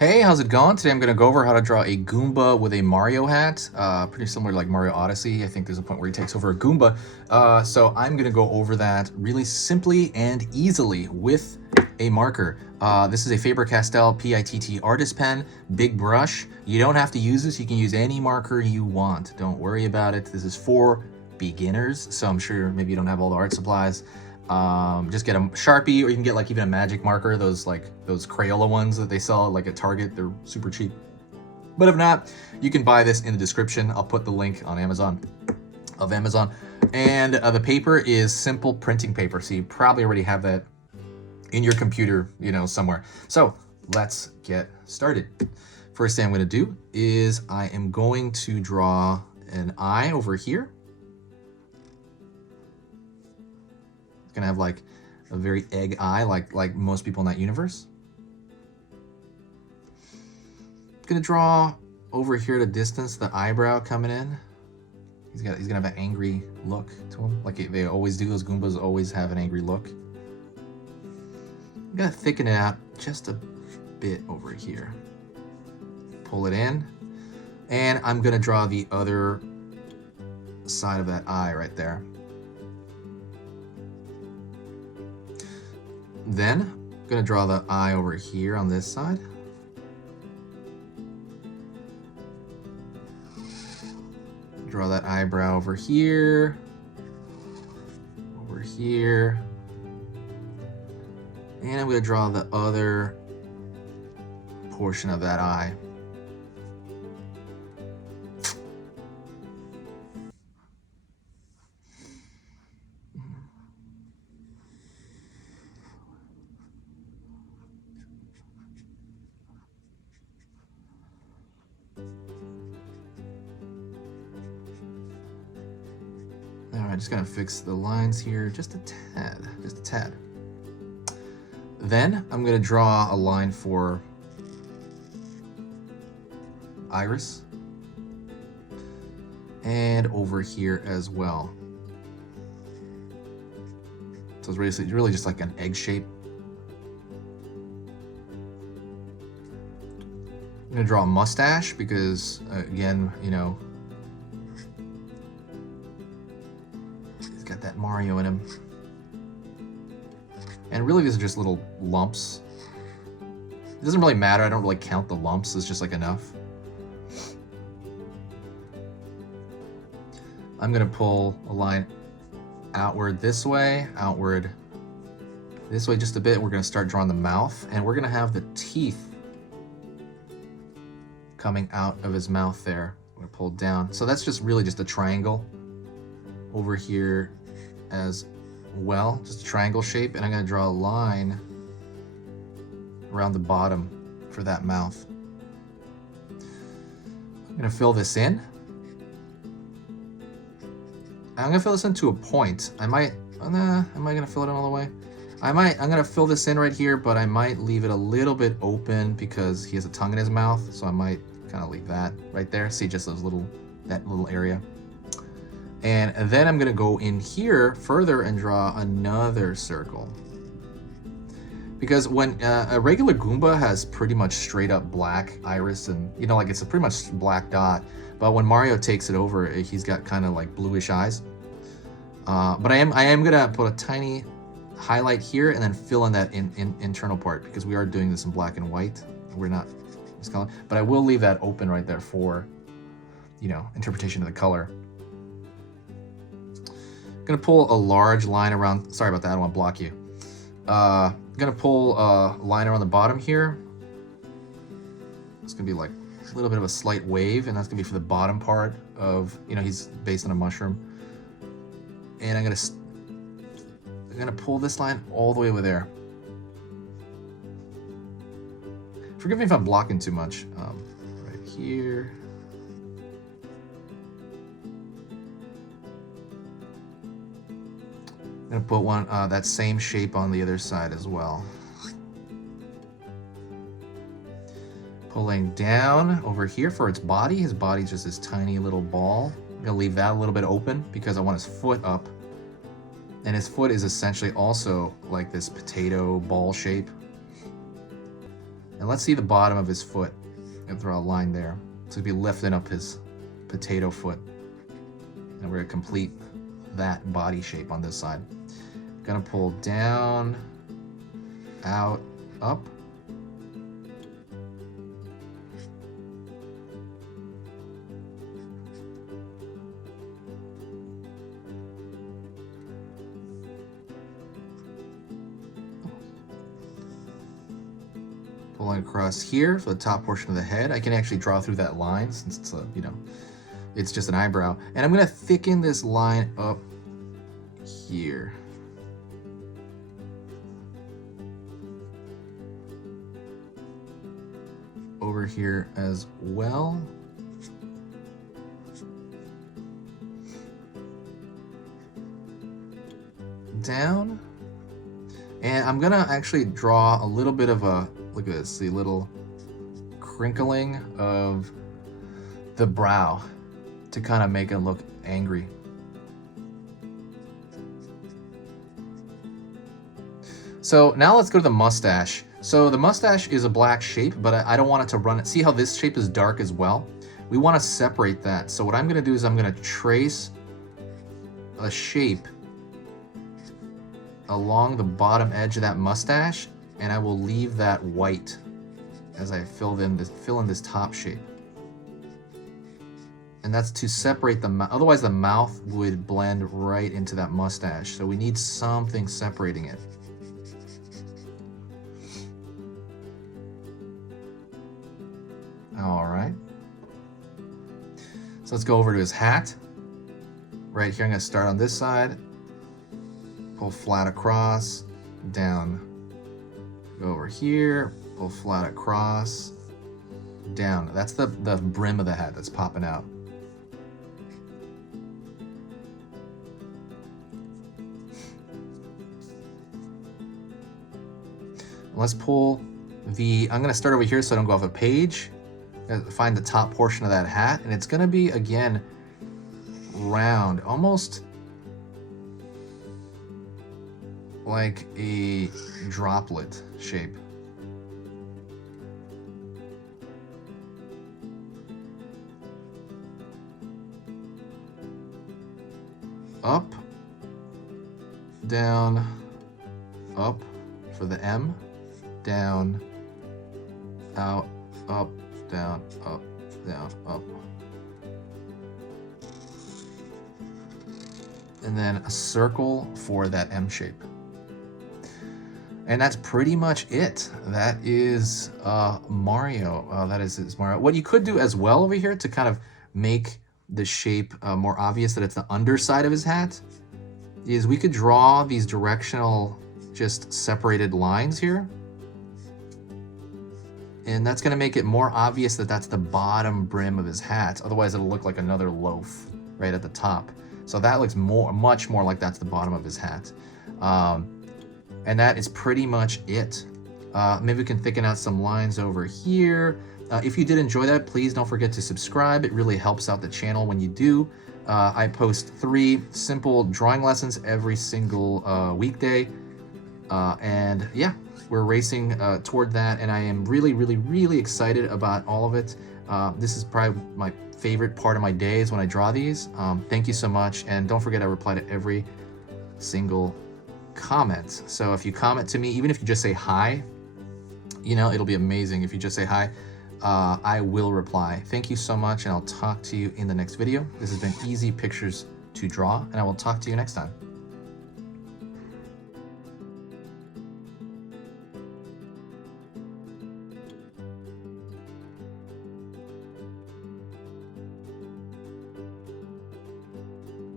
Hey, how's it going? Today I'm going to go over how to draw a Goomba with a Mario hat. Pretty similar to like Mario Odyssey. I think there's a point where he takes over a Goomba. So I'm going to go over that really simply and easily with a marker. This is a Faber-Castell PITT artist pen, big brush. You don't have to use this. You can use any marker you want. Don't worry about it. This is for beginners, so I'm sure maybe you don't have all the art supplies. Just get a Sharpie, or you can get like even a magic marker, those Crayola ones that they sell like at Target. They're super cheap. But if not, you can buy this in the description. I'll put the link on Amazon. And the paper is simple printing paper, so you probably already have that in your computer, somewhere. So let's get started. First thing I'm going to do is I am going to draw an eye over here. Gonna have like a very egg eye, like most people in that universe. Gonna draw over here at a distance the eyebrow coming in. He's gonna have an angry look to him, like they always do. Those Goombas always have an angry look. I'm gonna thicken it out just a bit over here. Pull it in, and I'm gonna draw the other side of that eye right there. Then I'm gonna draw the eye over here on this side. Draw that eyebrow over here, and I'm gonna draw the other portion of that eye. Alright, just gonna fix the lines here just a tad. Then I'm gonna draw a line for iris and over here as well. So it's really just like an egg shape. I'm gonna draw a mustache because again, he's got that Mario in him. And really these are just little lumps. It doesn't really matter, I don't really count the lumps, it's just like enough. I'm gonna pull a line outward this way just a bit. We're gonna start drawing the mouth, and we're gonna have the teeth coming out of his mouth there. I'm gonna pull down. So that's just really just a triangle over here as well, just a triangle shape, and I'm gonna draw a line around the bottom for that mouth. I'm gonna fill this in. I'm gonna fill this in to a point. Am I gonna fill it in all the way? I'm gonna fill this in right here, but I might leave it a little bit open because he has a tongue in his mouth, so I might kind of leave that right there. See, just that little area. And then I'm gonna go in here further and draw another circle. Because when a regular Goomba has pretty much straight up black iris and, like it's a pretty much black dot. But when Mario takes it over, he's got kind of like bluish eyes. But I am gonna put a tiny highlight here and then fill in that internal part because we are doing this in black and white. We're not this color, but I will leave that open right there for, interpretation of the color. I'm gonna pull a large line around. Sorry about that. I don't want to block you. I'm gonna pull a line around the bottom here. It's gonna be like a little bit of a slight wave, and that's gonna be for the bottom part of, he's based on a mushroom. And I'm gonna pull this line all the way over there. Forgive me if I'm blocking too much. Right here. I'm gonna put one that same shape on the other side as well. Pulling down over here for its body. His body's just this tiny little ball. I'm gonna leave that a little bit open because I want his foot up. And his foot is essentially also like this potato ball shape. And let's see the bottom of his foot. I'm gonna throw a line there. So he'll be lifting up his potato foot. And we're gonna complete that body shape on this side. Gonna pull down, out, up. Pulling across here for the top portion of the head. I can actually draw through that line since it's a, you know, it's just an eyebrow. And I'm gonna thicken this line up here. Over here as well. Down. And I'm gonna actually draw a little bit of a, look at this, the little crinkling of the brow to kind of make it look angry. So now let's go to the mustache. So the mustache is a black shape, but I don't want it to run it. See how this shape is dark as well? We want to separate that. So what I'm gonna do is I'm gonna trace a shape along the bottom edge of that mustache, and I will leave that white as I fill in this top shape. And that's to separate the mouth. Otherwise the mouth would blend right into that mustache. So we need something separating it. All right. So let's go over to his hat. Right here, I'm gonna start on this side. Pull flat across, down. Go over here, pull flat across, down. That's the brim of the hat that's popping out. Let's pull the, I'm gonna start over here so I don't go off a page. Find the top portion of that hat, and it's gonna be, again, round, almost like a droplet shape. Up, down, up for the M, down, out, up, down, up, down, up. And then a circle for that M shape. And that's pretty much it. That is Mario. That is Mario. What you could do as well over here to kind of make the shape more obvious that it's the underside of his hat is we could draw these directional, just separated lines here. And that's gonna make it more obvious that that's the bottom brim of his hat. Otherwise it'll look like another loaf right at the top. So that looks much more like that's the bottom of his hat. And that is pretty much it. Maybe we can thicken out some lines over here. If you did enjoy that, please don't forget to subscribe. It really helps out the channel when you do. I post 3 simple drawing lessons every single weekday. And yeah, we're racing toward that, and I am really excited about all of it. This is probably my favorite part of my day is when I draw these. Thank you so much, and don't forget I reply to every single comment. So if you comment to me, even if you just say hi, you know, it'll be amazing. If you just say hi, I will reply. Thank you so much, and I'll talk to you in the next video. This has been Easy Pictures to Draw, and I will talk to you next time.